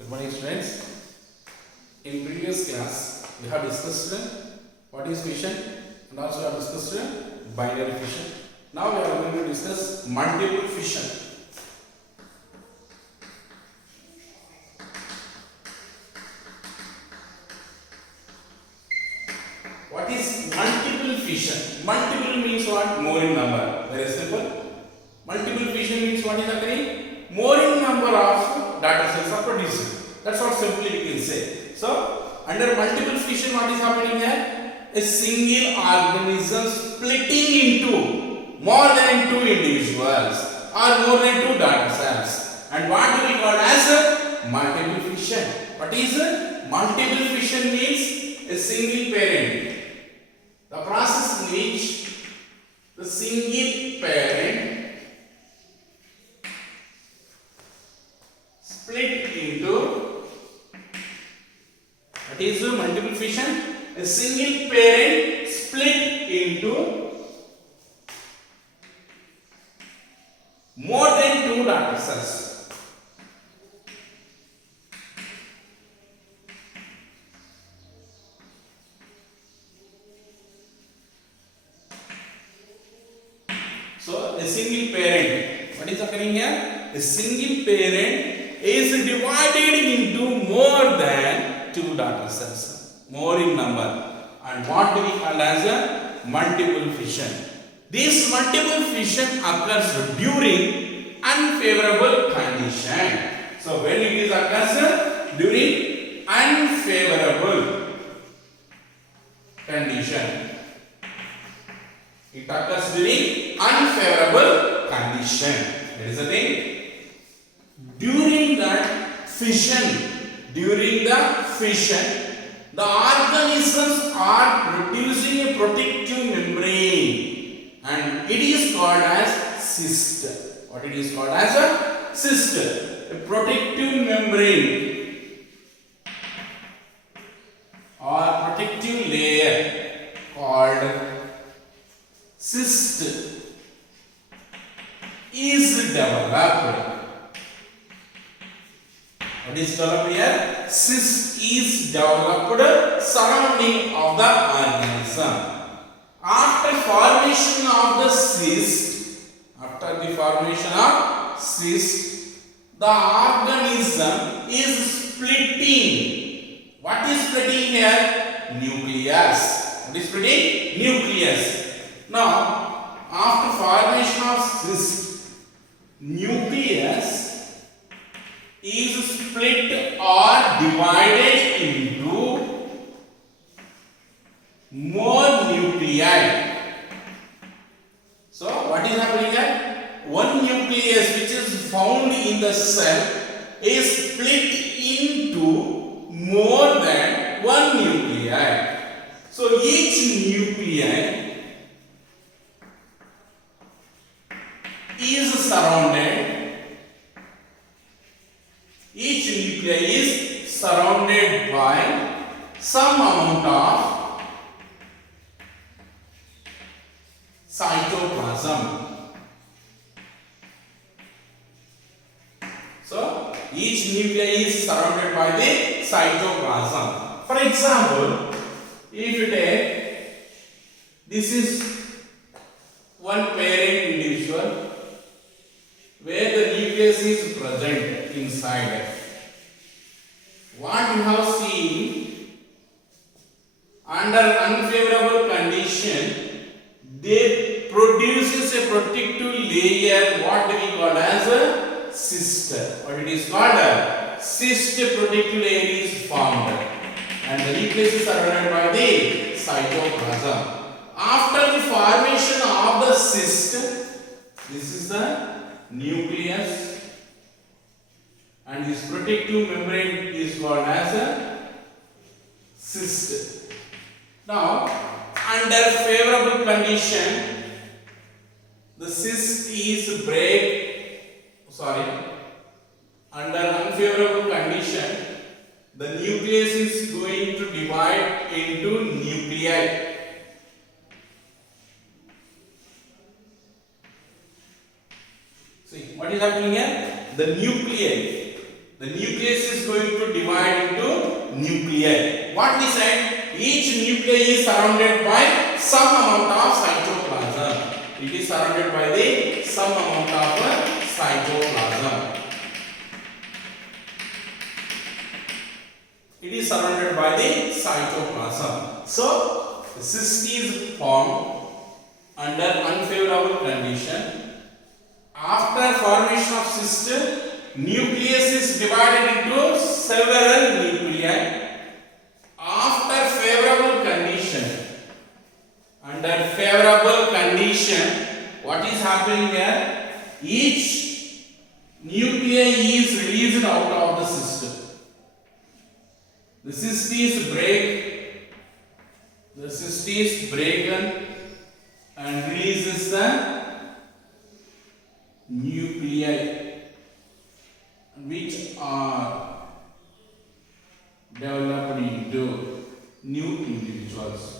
Good morning, students. In previous class, we have discussed what is fission and also we have discussed binary fission. Now we are going to discuss multiple fission. What is multiple fission? Multiple means what? More in number. Very simple. Multiple fission means what is occurring? More in number of data cells are produced. That's what simply we can say. So, under multiple fission, what is happening here? A single organism splitting into more than two individuals or more than two data cells. And what do we call as multiple fission? What is multiple fission? Means a single parent. The process in which the single parent split into, what is multiple fission? A single parent split into more than two data cells. So a single parent, what is occurring here? A single parent is divided into more than two data cells, more in number, and what do we call as a multiple fission. This multiple fission occurs during unfavorable condition. So when it is occurs during unfavorable condition, it occurs during unfavorable condition. That is the thing. During the fission, the organisms are producing a protective membrane, and it is called as cyst. What it is called as a cyst, a protective membrane or protective layer called cyst is developed. What is developed here? Cyst is developed surrounding of the organism. After formation of the cyst, the organism is splitting. What is splitting here? Nucleus. What is splitting? Nucleus. Now, after formation of cyst, nucleus is split or divided into more nuclei. So what is happening here? One nucleus which is found in the cell is split into more than one nuclei. So each nuclei is surrounded. Each nuclei is surrounded by some amount of cytoplasm. So each nuclei is surrounded by the cytoplasm. For example, if you take, this is one parent individual where the nucleus is present inside. What you have seen, under unfavorable condition, they produces a protective layer. What do we call as a cyst? What it is called? A cyst protective layer is formed, and the nucleus is surrounded by the cytoplasm. After the formation of the cyst, this is the nucleus, and this protective membrane is called as a cyst. Now, under favorable condition, the cyst is under unfavorable condition, the nucleus is going to divide into nuclei. See what is happening here? The nuclei The nucleus is going to divide into nuclei. What we said? Each nuclei is surrounded by some amount of cytoplasm. It is surrounded by the some amount of cytoplasm. It is surrounded by the cytoplasm. So, the cyst is formed under unfavorable condition. After formation of cyst, nucleus is divided into several nuclei. After favorable condition, under favorable condition, what is happening here? Each nuclei is released out of the cyst. The cyst is broken and releases the nuclei which are developed into new individuals.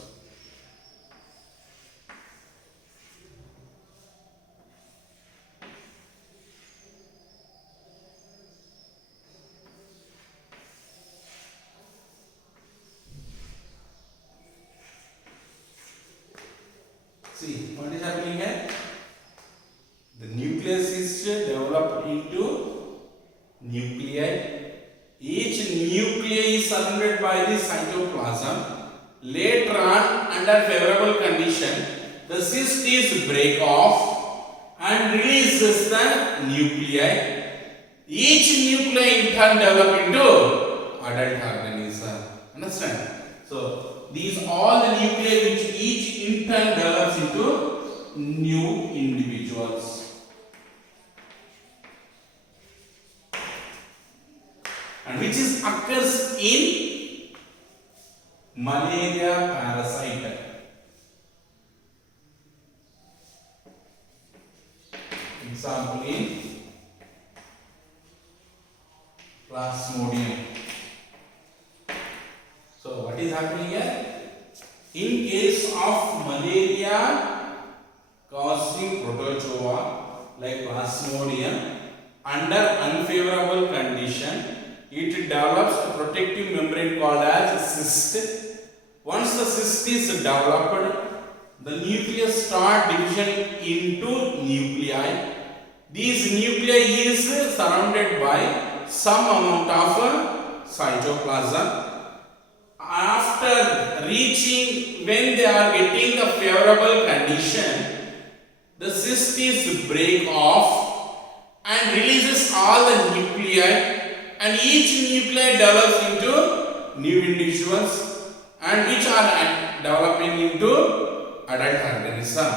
See what is happening here? The nucleus is developed into nuclei. Each nuclei is surrounded by the cytoplasm. Later on, under favorable condition, the cyst is break off and releases the nuclei. Each nuclei in turn develop into adult organism. Understand? So these all the nuclei which each in turn develops into new individuals. And which is occurs in malaria parasite. Example in Plasmodium. So what is happening here? In case of malaria causing protozoa like Plasmodium, under unfavorable condition, it develops a protective membrane called as cyst. Once the cyst is developed, the nucleus start division into nuclei. These nuclei is surrounded by some amount of cytoplasm. After reaching, when they are getting a favorable condition, the cyst is break off and releases all the nuclei. And each nuclei develops into new individuals and which are developing into adult organism.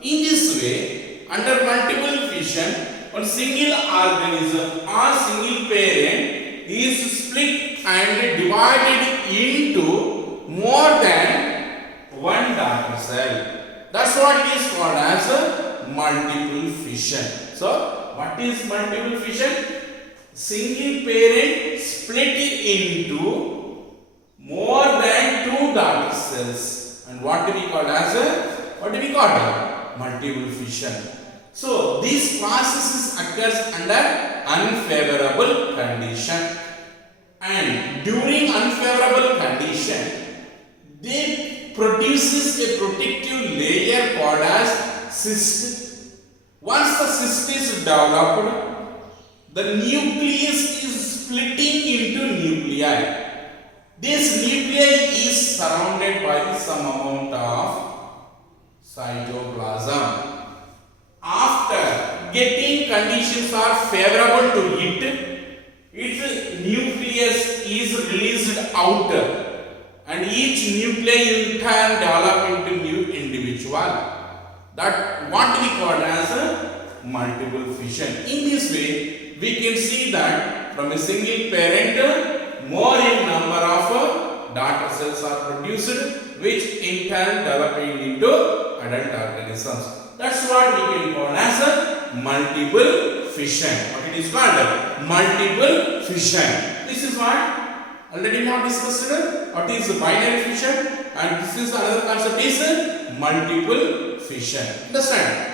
In this way, under multiple fission, one single organism or single parent is split and divided into more than one daughter cell. That's what it is called as a multiple fission. So, what is multiple fission? Single parent split into more than two daughter cells, and what do we call as a multiple fission. So this process occurs under unfavorable condition, and during unfavorable condition they produces a protective layer called as cyst. Once the cyst is developed, the nucleus is splitting into nuclei. This nuclei is surrounded by some amount of cytoplasm. After getting conditions are favorable to it, its nucleus is released out and each nuclei in turn develop into new individual. That what we call as a multiple fission. In this way, we can see that from a single parent, more in number of daughter cells are produced, which in turn developing into adult organisms. That's what we can call as a multiple fission. What it is called? Multiple fission. This is what already we have discussed. What is binary fission? And this is another concept is multiple fission. Understand?